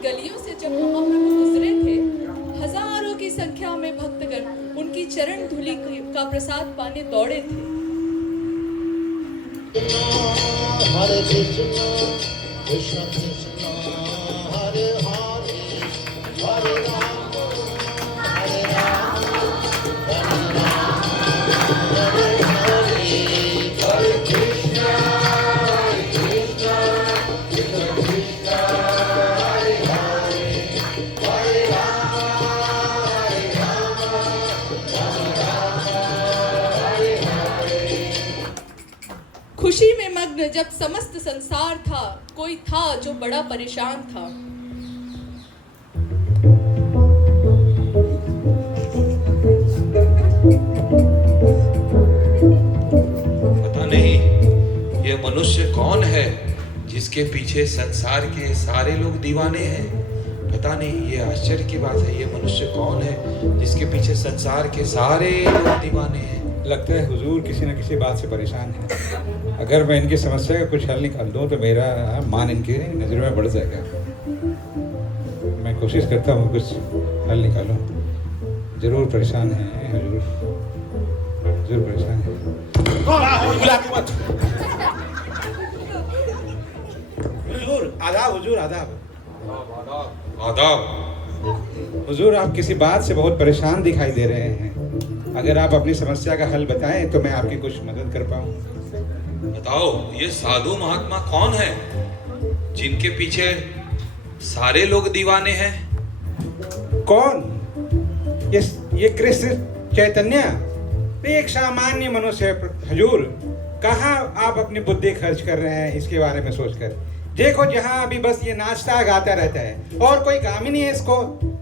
इन गलियों से जब महाप्रभु गुजरे थे, हजारों की संख्या में भक्तगण उनकी चरण धूलि का प्रसाद पाने दौड़े थे। हरे कृष्ण कृष्ण कृष्ण हरे हरे हरे राम हरे राम हरे राम हरे हरे हरे कृष्ण कृष्ण कृष्ण हरे हरे हरे राम हरे हरे। खुशी में मग्न जब समस्त संसार था, कोई था जो बड़ा परेशान था। पता नहीं ये मनुष्य कौन है जिसके पीछे संसार के सारे लोग दीवाने हैं। पता नहीं, ये आश्चर्य की बात है, ये मनुष्य कौन है जिसके पीछे संसार के सारे लोग दीवाने हैं। लगता है हुजूर किसी न किसी बात से परेशान है। अगर मैं इनकी समस्या का कुछ हल निकाल दूं तो मेरा मान इनकी नज़र में बढ़ जाएगा। मैं कोशिश करता हूँ कुछ हल निकालूं। जरूर परेशान हैं हुजूर, जरूर परेशान हैं। हुजूर आदाब, हुजूर आदाब। आदाब। हुजूर आप किसी बात से बहुत परेशान दिखाई दे रहे हैं। अगर आप अपनी समस्या का हल बताएं तो मैं आपकी कुछ मदद कर पाऊं। बताओ, ये साधु महात्मा कौन है जिनके पीछे सारे लोग दीवाने हैं? कौन? ये कृष्ण चैतन्य? ये एक सामान्य मनुष्य है हुजूर। कहाँ आप अपनी बुद्धि खर्च कर रहे हैं इसके बारे में सोचकर? देखो, जहाँ अभी बस ये नाचता गाता रहता है और कोई काम ही नहीं है इसको।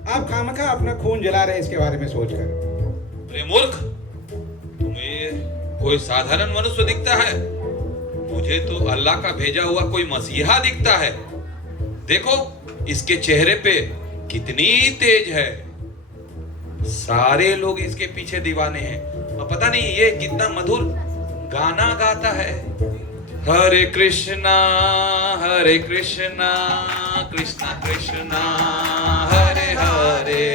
आप खामखा अपना खून जला रहे हैं इसके बारे में सोचकर। अरे मूर्ख, तुम्हें कोई साधारण मनुष्य दिखता है? मुझे तो अल्लाह का भेजा हुआ कोई मसीहा दिखता है। देखो इसके चेहरे पे कितनी तेज है। सारे लोग इसके पीछे दीवाने हैं और पता नहीं ये कितना मधुर गाना गाता है। हरे कृष्णा कृष्णा कृष्णा हरे हरे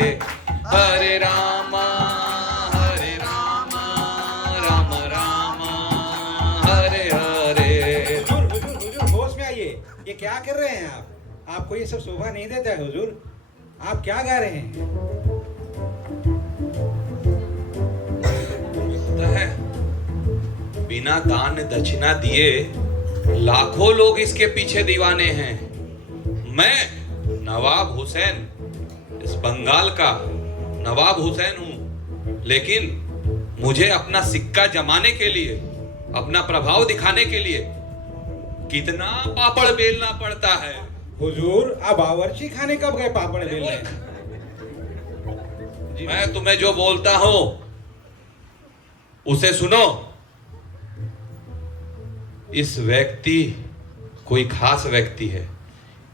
हरे राम राम राम हरे हरे। हुजूर होश में आइए। ये क्या कर रहे हैं आप? आपको ये सब शोभा नहीं देता है हुजूर। आप क्या गा रहे हैं? लगता है बिना दान दक्षिणा दिए लाखों लोग इसके पीछे दीवाने हैं। मैं नवाब हुसैन, इस बंगाल का नवाब हुसैन हूं, लेकिन मुझे अपना सिक्का जमाने के लिए, अपना प्रभाव दिखाने के लिए कितना पापड़ बेलना पड़ता है। हुजूर आप बावर्ची खाने कब गए पापड़ बेलने? मैं तुम्हें जो बोलता हूं उसे सुनो। इस व्यक्ति कोई खास व्यक्ति है।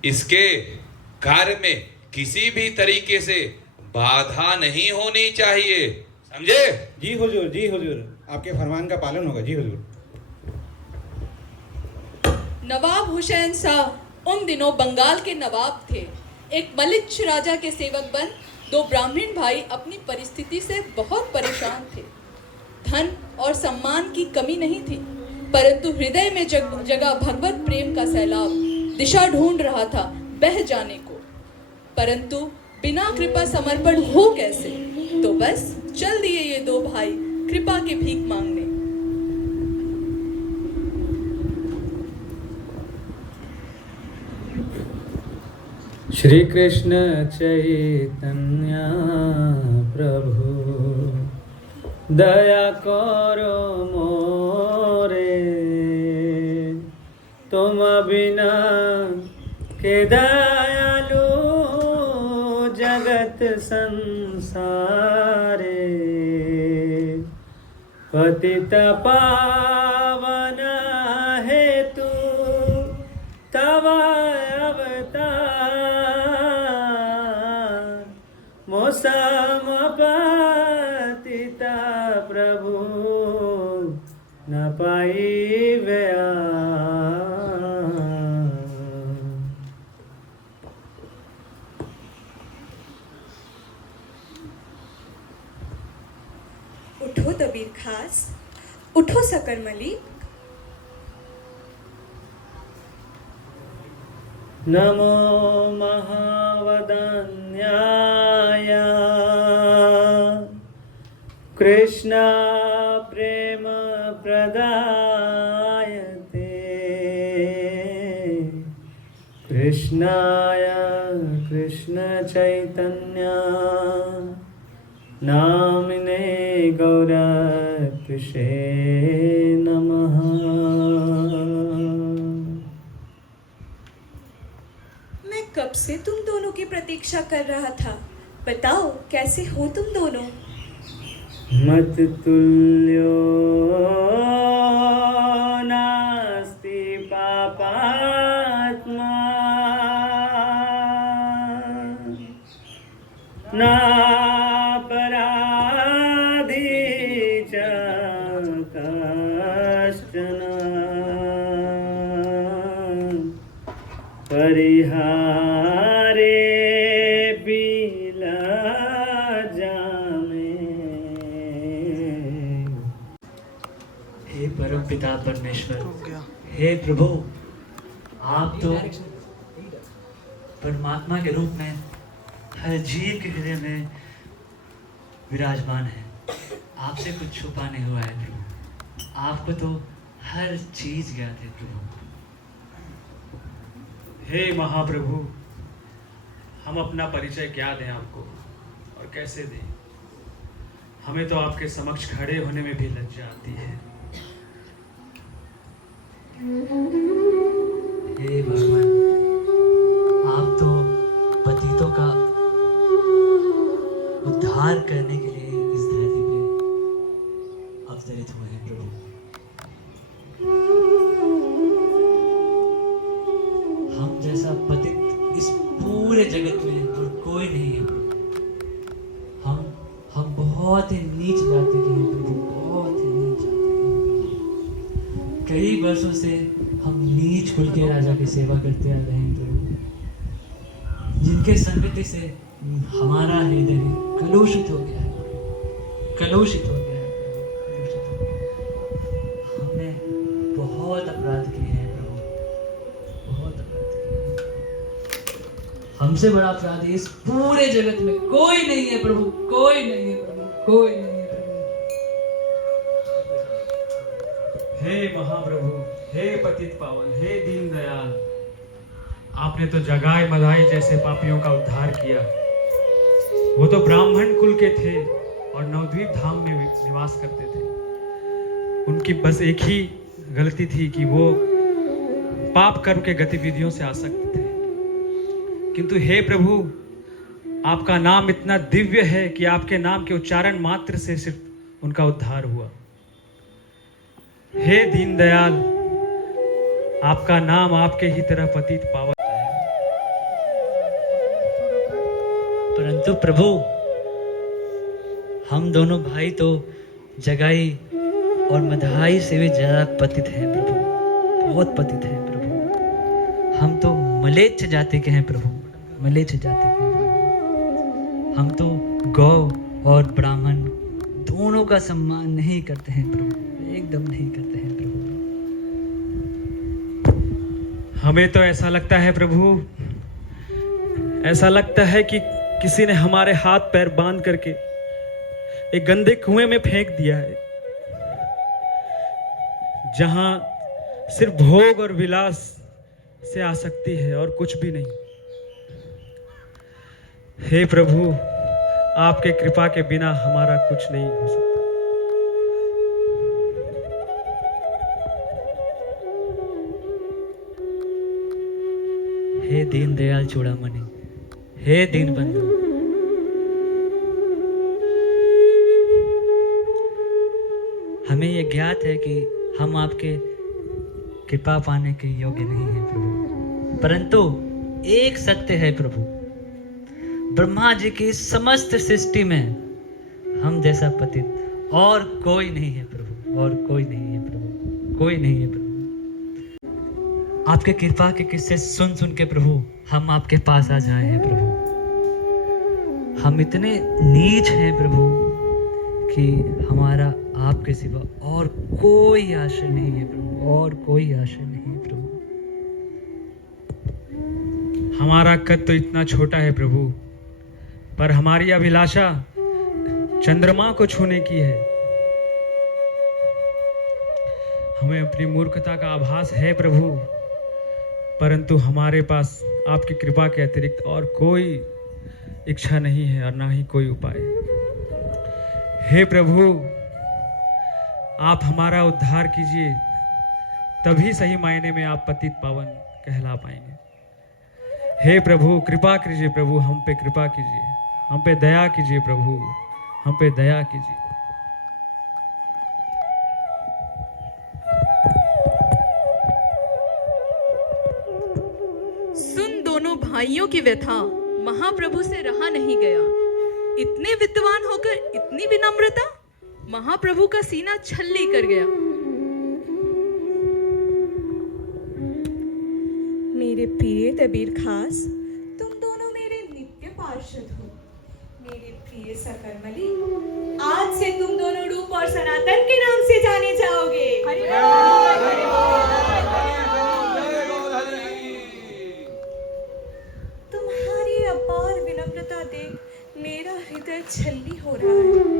इसके कार्य में किसी भी तरीके से बाधा नहीं होनी चाहिए, समझे? जी हुजूर, जी हुजूर, आपके फरमान का पालन होगा। जी हुजूर। नवाब हुसैन शाह उन दिनों बंगाल के नवाब थे। एक मलिच्छ राजा के सेवक बन दो ब्राह्मण भाई अपनी परिस्थिति से बहुत परेशान थे। धन और सम्मान की कमी नहीं थी, परंतु हृदय में जगह भगवत प्रेम का सैलाब दिशा ढूंढ रहा था बह जाने को। परंतु बिना कृपा समर्पण हो कैसे? तो बस चल दिए ये दो भाई कृपा की भीख मांगने। श्री कृष्ण चैतन्य प्रभु दया करो मोरे, तुम बिना के दयालु जगत संसारे। पतित पावन हेतु तव अवतार, मोसम पतिता प्रभु न पाई व्या। तबीर खास, उठो सकर मलिक। नमो महावदन्याय कृष्ण प्रेम प्रदायते कृष्णाय कृष्ण चैतन्य नामिने गौरकृषे नमः। मैं कब से तुम दोनों की प्रतीक्षा कर रहा था, बताओ कैसे हो तुम दोनों? मत तुल्यो नास्ति पापात्मा नापराधी च कश्चन परिहारे हे परम पिता परमेश्वर, हे प्रभु, आप तो परमात्मा के रूप में हर जीव के हृदय में विराजमान है। आपसे कुछ छुपा नहीं हुआ है प्रभु, आपको तो हर चीज ज्ञात है प्रभु। हे महाप्रभु, हम अपना परिचय क्या दें आपको और कैसे दें? हमें तो आपके समक्ष खड़े होने में भी लज्जा आती है। हे भगवान, आप तो पतितों का उद्धार करने के लिए इस धरती पे अवतरित हुए हैं प्रभु। हम जैसा पतित इस पूरे जगत में और कोई नहीं है प्रभु। हम बहुत ही नीच जाति के हैं प्रभु, बहुत ही नीच जाति के हैं। कई वर्षों से हम नीच कुल के राजा की सेवा करते आ रहे हैं प्रभु, जिनके संगति से हमारा हृदय कलुषित हो गया है, कलुषित हो गया है प्रभु, कलुषित हो गया है। हमने बहुत अपराध किए हैं प्रभु, बहुत अपराध किए हैं। हमसे बड़ा अपराधी इस पूरे जगत में कोई नहीं है प्रभु, कोई नहीं है प्रभु, कोई नहीं है प्रभु। हे महाप्रभु, हे पतित पावन, हे दीन दयाल, आपने तो जगाए मदाई जैसे पापियों का उद्धार किया। वो तो ब्राह्मण कुल के थे और नवद्वीप धाम में निवास करते थे। उनकी बस एक ही गलती थी कि वो पाप कर्म के गतिविधियों से आसक्त थे। किंतु हे प्रभु, आपका नाम इतना दिव्य है कि आपके नाम के उच्चारण मात्र से सिर्फ उनका उद्धार हुआ। हे दीन दयाल, आपका नाम आपके ही तरह पतित पावन है। परंतु प्रभु, हम दोनों भाई तो जगाई और मधाई से भी ज्यादा पतित हैं प्रभु, बहुत पतित हैं प्रभु। हम तो मलेच्छ जाति के हैं प्रभु, मलेच्छ जाति के हैं प्रभु। हम तो गौ और ब्राह्मण दोनों का सम्मान नहीं करते हैं प्रभु, एकदम नहीं करते हैं प्रभु। हमें तो ऐसा लगता है प्रभु, ऐसा लगता है कि किसी ने हमारे हाथ पैर बांध करके एक गंदे कुएं में फेंक दिया है, जहां सिर्फ भोग और विलास से आसक्ति है और कुछ भी नहीं। हे प्रभु, आपके कृपा के बिना हमारा कुछ नहीं हो सकता। हे दीन दयाल चूड़ामणि, हे दीन बंधु, हमें ये ज्ञात है कि हम आपके कृपा पाने के योग्य नहीं हैं प्रभु, परंतु एक सत्य है प्रभु, ब्रह्मा जी की समस्त सृष्टि में हम जैसा पतित और कोई नहीं है प्रभु, और कोई नहीं है प्रभु, कोई नहीं है प्रभु। आपके कृपा के किस्से सुन सुन के प्रभु हम आपके पास आ जाए हैं प्रभु। हम इतने नीच हैं प्रभु कि हमारा आपके सिवा और कोई आश्रय नहीं है प्रभु, और कोई आश्रय नहीं है प्रभु। हमारा कद तो इतना छोटा है प्रभु, पर हमारी अभिलाषा चंद्रमा को छूने की है। हमें अपनी मूर्खता का आभास है प्रभु, परंतु हमारे पास आपकी कृपा के अतिरिक्त और कोई इच्छा नहीं है और ना ही कोई उपाय। हे प्रभु, आप हमारा उद्धार कीजिए, तभी सही मायने में आप पतित पावन कहला पाएंगे। हे प्रभु, कृपा कीजिए प्रभु, हम पे कृपा कीजिए, हम पे दया कीजिए प्रभु, हम पे दया कीजिए। सुन दोनों भाइयों की व्यथा, महाप्रभु से रहा नहीं गया। इतने विद्वान होकर इतनी विनम्रता, महाप्रभु का सीना छल्ली कर गया। मेरे प्रिय दबीर खास, तुम दोनों मेरे नित्य पार्षद हो। मेरे प्रिय सकरमली, आज से तुम दोनों रूप और सनातन के नाम से जाने जाओगे। तुम्हारी अपार विनम्रता देख मेरा हृदय छल्ली हो रहा है।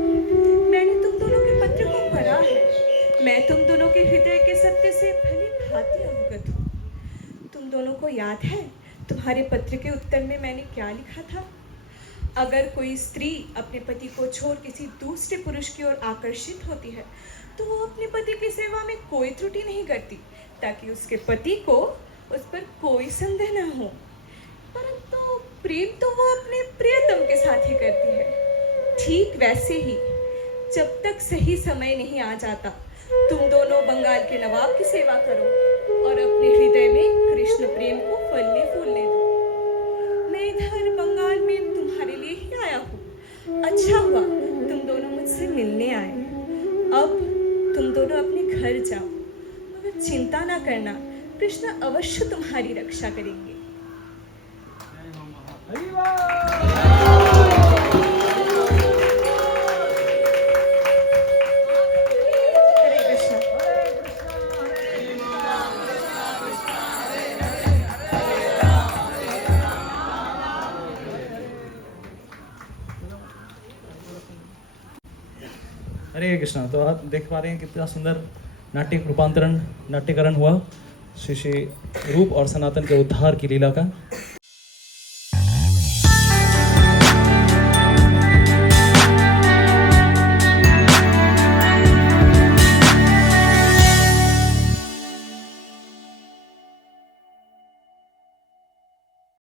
मैंने तुम दोनों के पत्र को पढ़ा है। मैं तुम दोनों के हृदय के सत्य से भली भांति अवगत हूँ। तुम दोनों को याद है तुम्हारे पत्र के उत्तर में मैंने क्या लिखा था? अगर कोई स्त्री अपने पति को छोड़ किसी दूसरे पुरुष की ओर आकर्षित होती है तो वो अपने पति की सेवा में कोई त्रुटि नहीं करती, ताकि उसके पति को उस पर कोई संदेह न हो। परंतु प्रेम तो वो अपने प्रियतम के साथ ही करती है। ठीक वैसे ही जब तक सही समय नहीं आ जाता, तुम दोनों बंगाल के नवाब की सेवा करो और अपने हृदय में कृष्ण प्रेम को फलने फूलने दो। मैं इधर बंगाल में तुम्हारे लिए ही आया हूँ। अच्छा हुआ तुम दोनों मुझसे मिलने आए। अब तुम दोनों अपने घर जाओ, मगर चिंता ना करना, कृष्ण अवश्य तुम्हारी रक्षा करेंगे। हरे कृष्ण। हरे कृष्णा। तो आप देख पा रहे हैं कितना सुंदर नाट्य रूपांतरण नाट्यकरण हुआ श्री श्री रूप और सनातन के उद्धार की लीला का।